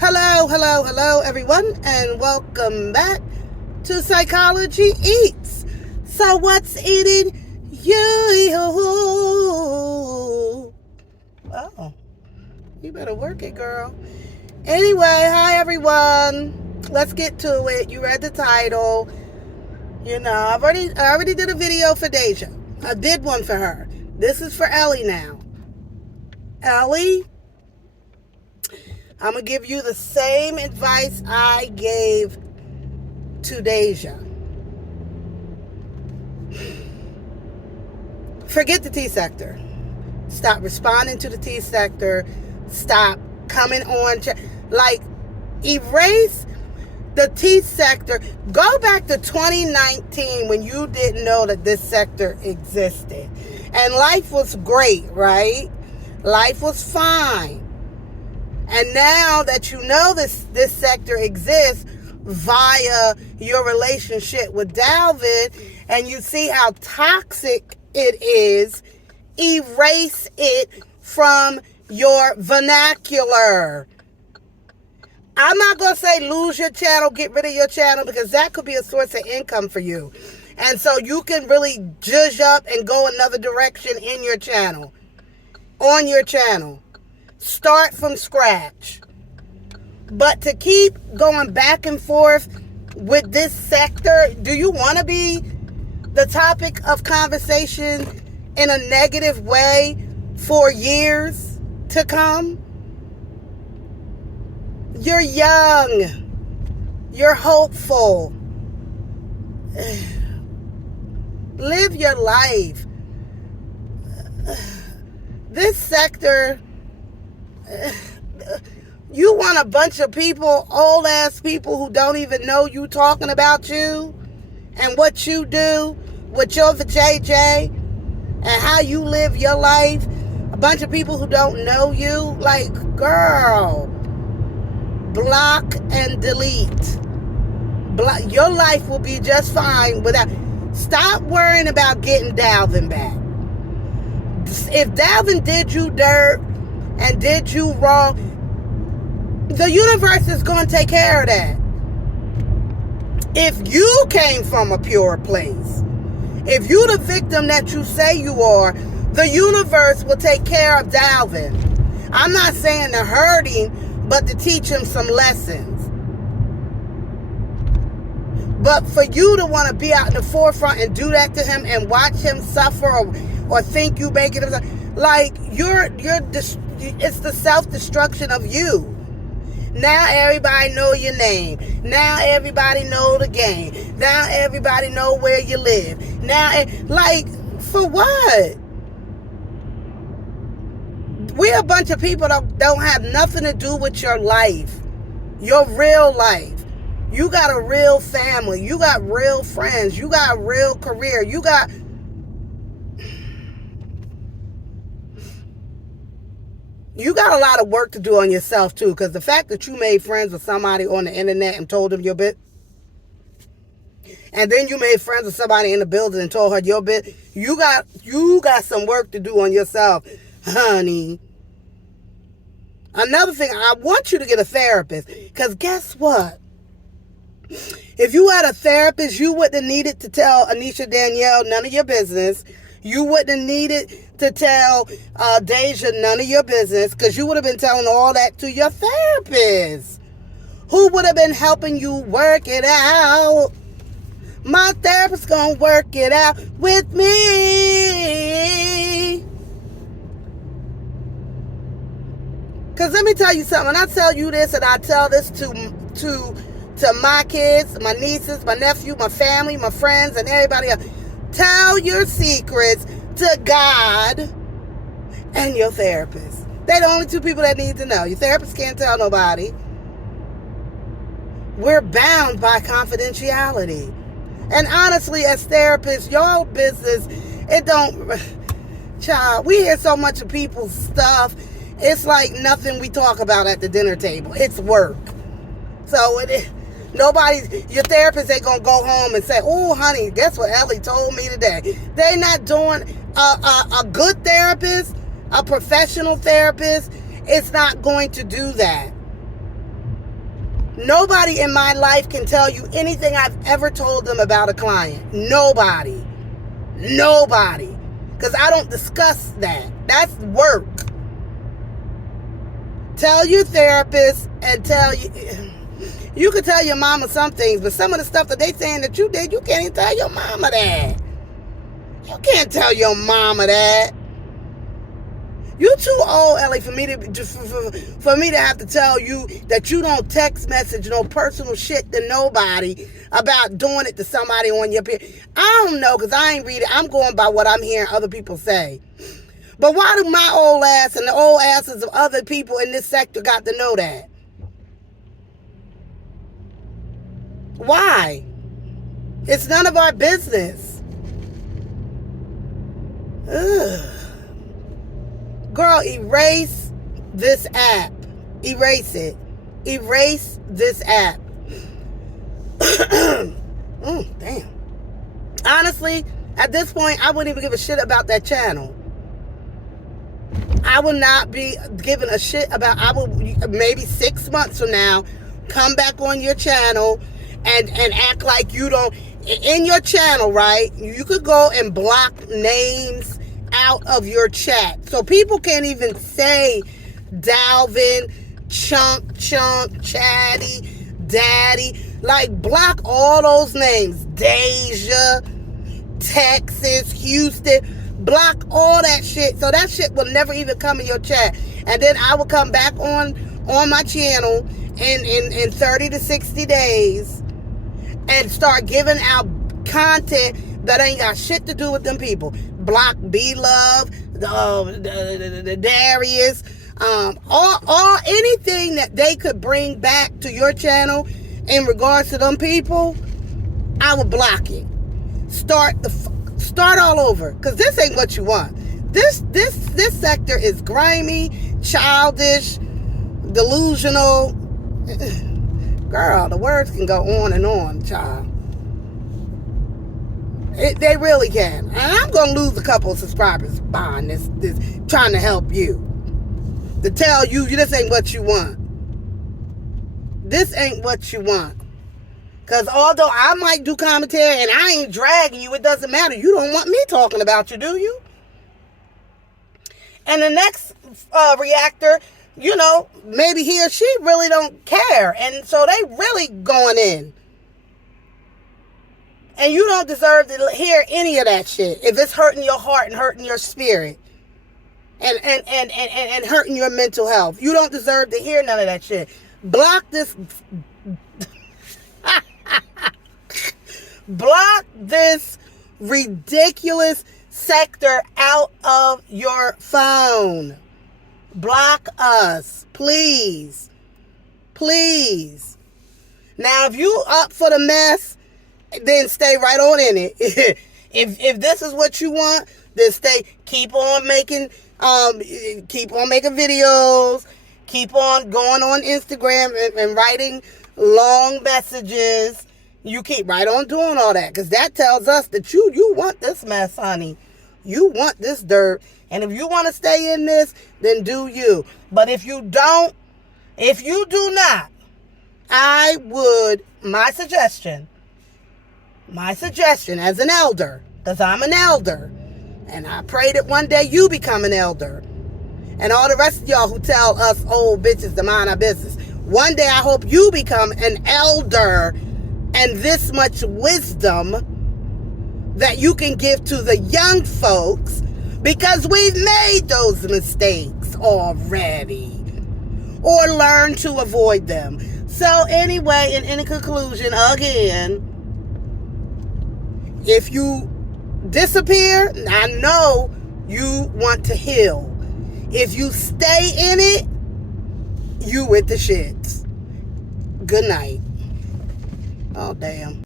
Hello, everyone, and welcome back to Psychology Eats. So, what's eating you? Oh, you better work it, girl. Anyway, hi, everyone. Let's get to it. You read the title. I already did a video for Deja. I did one for her. This is for Ellie now. Ellie, I'm going to give you the same advice I gave to Deja. Forget the T sector. Stop responding to the T sector. Stop coming on. Erase the T sector. Go back to 2019 when you didn't know that this sector existed. And life was great, right? Life was fine. And now that you know this sector exists via your relationship with Dalvin, and you see how toxic it is, erase it from your vernacular. I'm not going to say lose your channel, get rid of your channel, because that could be a source of income for you. And so you can really zhuzh up and go another direction in your channel, on your channel. Start from scratch. But to keep going back and forth with this sector, do you want to be the topic of conversation in a negative way for years to come? You're young. You're hopeful. Live your life. This sector, you want a bunch of people, old ass people who don't even know you talking about you and what you do with your JJ and how you live your life. A bunch of people who don't know you. Like, girl, block and delete. Your life will be just fine without. Stop worrying about getting Dalvin back. If Dalvin did you dirt and did you wrong, the universe is going to take care of that. If you came from a pure place, if you the victim that you say you are, the universe will take care of Dalvin. I'm not saying to hurt him, but to teach him some lessons. But for you to want to be out in the forefront and do that to him and watch him suffer or think you make it, like it's the self-destruction of you. Now everybody know your name. Now everybody know the game. Now everybody know where you live. Now, for what? We're a bunch of people that don't have nothing to do with your life, your real life. You got a real family. You got real friends. You got a real career. You got a lot of work to do on yourself, too, because the fact that you made friends with somebody on the internet and told them your bit, and then you made friends with somebody in the building and told her your bit, you got some work to do on yourself, honey. Another thing, I want you to get a therapist, because guess what? If you had a therapist, you wouldn't have needed to tell Anisha Danielle none of your business. You wouldn't have needed to tell Deja none of your business, because you would have been telling all that to your therapist, who would have been helping you work it out. My therapist gonna work it out with me. Because let me tell you something. I tell you this, and I tell this to my kids, my nieces, my nephew, my family, my friends, and everybody else. Tell your secrets to God and your therapist. They're the only two people that need to know. Your therapist can't tell nobody. We're bound by confidentiality. And honestly, as therapists, your business, it don't... Child, we hear so much of people's stuff. It's like nothing we talk about at the dinner table. It's work. So your therapist ain't gonna go home and say, "Oh, honey, guess what Ellie told me today." They're not doing a good therapist, a professional therapist. It's not going to do that. Nobody in my life can tell you anything I've ever told them about a client. Nobody. Nobody. Because I don't discuss that. That's work. Tell your therapist and tell you... You can tell your mama some things, but some of the stuff that they saying that you did, you can't even tell your mama that. You can't tell your mama that. You too old, Ellie, for me to have to tell you that you don't text message no personal shit to nobody about doing it to somebody on your peer. I don't know, because I ain't read it. I'm going by what I'm hearing other people say. But why do my old ass and the old asses of other people in this sector got to know that? Why? It's none of our business. Ugh. Girl, erase this app. Erase it. Erase this app. Damn. Honestly, at this point, I wouldn't even give a shit about that channel. I would not be giving a shit about... I will, maybe 6 months from now, come back on your channel and act like you don't... In your channel, right? You could go and block names out of your chat. So people can't even say Dalvin, Chunk, Chatty, Daddy. Like, block all those names. Deja, Texas, Houston. Block all that shit. So that shit will never even come in your chat. And then I will come back on my channel in 30 to 60 days and start giving out content that ain't got shit to do with them people. Block B-Love, the Darius, all anything that they could bring back to your channel in regards to them people, I will block it. Start all over, because this ain't what you want. This sector is grimy, childish, delusional. Girl, the words can go on and on, child. They really can. And I'm going to lose a couple of subscribers behind this trying to help you. To tell you this ain't what you want. This ain't what you want. Because although I might do commentary and I ain't dragging you, it doesn't matter. You don't want me talking about you, do you? And the next reactor, you know, maybe he or she really don't care. And so they really going in. And you don't deserve to hear any of that shit if it's hurting your heart and hurting your spirit and hurting your mental health. You don't deserve to hear none of that shit. Block this. Block this ridiculous sector out of your phone. Block us, please. Please. Now, if you up for the mess, then stay right on in it. If this is what you want, then keep on making videos, keep on going on Instagram and writing long messages. You keep right on doing all that, because that tells us that you want this mess, honey. You want this dirt. And if you want to stay in this, then do you. But if you do not, my suggestion as an elder, because I'm an elder, and I pray that one day you become an elder, and all the rest of y'all who tell us old bitches to mind our business, one day I hope you become an elder and this much wisdom that you can give to the young folks, because we've made those mistakes already or learned to avoid them. So anyway, in conclusion, again, if you disappear, I know you want to heal. If you stay in it, you with the shits. Good night. Oh, damn.